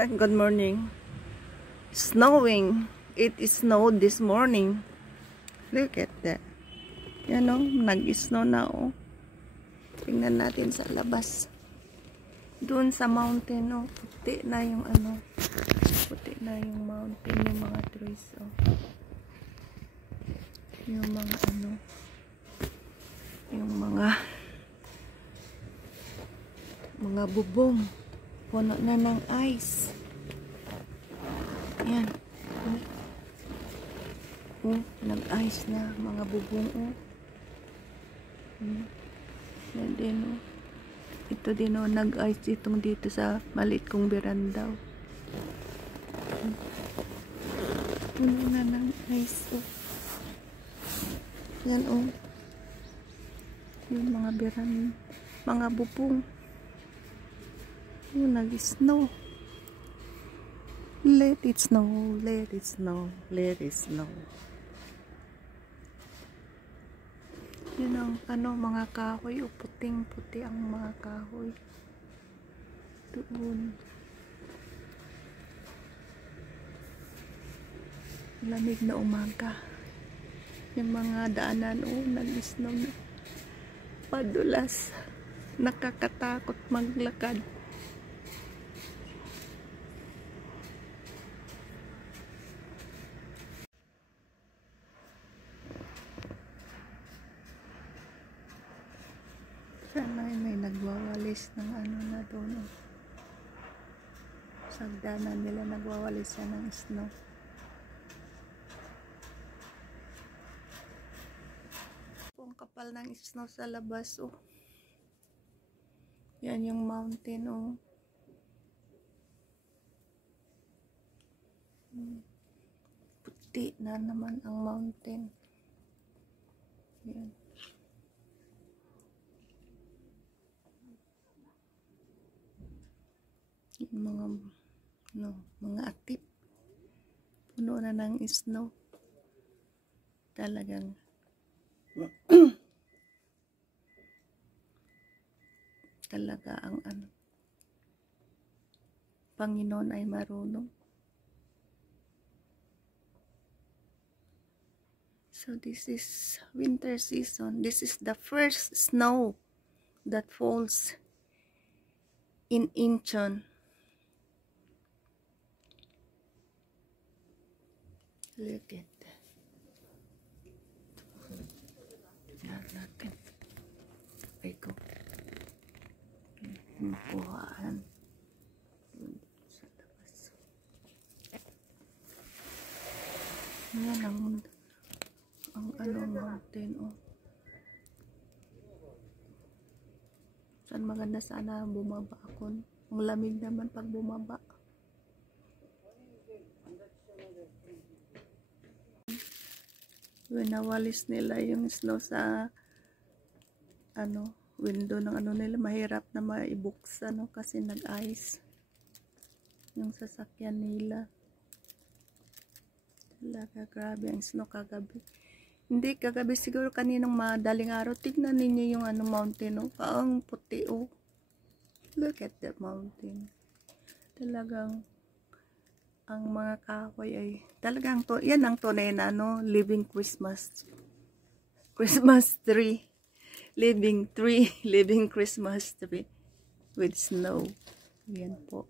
Good morning. Snowing. It snowed this morning. Look at that. Yan o, nag-snow na o. Tingnan natin sa labas. Doon sa mountain o. Puti na yung ano. Puti na yung mountain, yung mga trees o. Yung mga ano. Yung mga bubong. Puno na ng ice. Yan. Nag-ice na mga bubong Yan din Ito din nag-ice dito sa maliit kong beranda Puno na ng ice Yan yung mga beranda, mga bubong. Nag-snow. Let it snow, let it snow, let it snow. Yun ang mga kahoy puting-puti ang mga kahoy. Doon. Lamig na umaga. Yung mga daanan nag-snow na. Padulas. Nakakatakot maglakad. Sana may nagwawalis ng na doon. Sa hagdanan nila nagwawalis yan ng snow. Ang kapal ng snow sa labas Yan yung mountain Puti na naman ang mountain. Yan. Yung mga atip. Puno na ng snow. Talagang talaga ang Panginoon ay marunong. So this is winter season. This is the first snow that falls in Incheon. Look at that. Tignan natin. Ay ko. Makuhaan. Sa labas. Yan ang mountain Saan maganda sana bumaba ako. Ang lamig naman pag bumaba. Winawalis nila yung snow sa window ng nila, mahirap na maibuksan kasi nag-ice yung sasakyan nila. Talaga grabe ang snow kagabi. Hindi kagabi, siguro kaninang madaling araw. Tignan ninyo yung mountain ang puti Look at that mountain. Talagang ang mga kahoy ay talagang yan ang tunay na living Christmas tree. Living Christmas tree with snow. Yan po.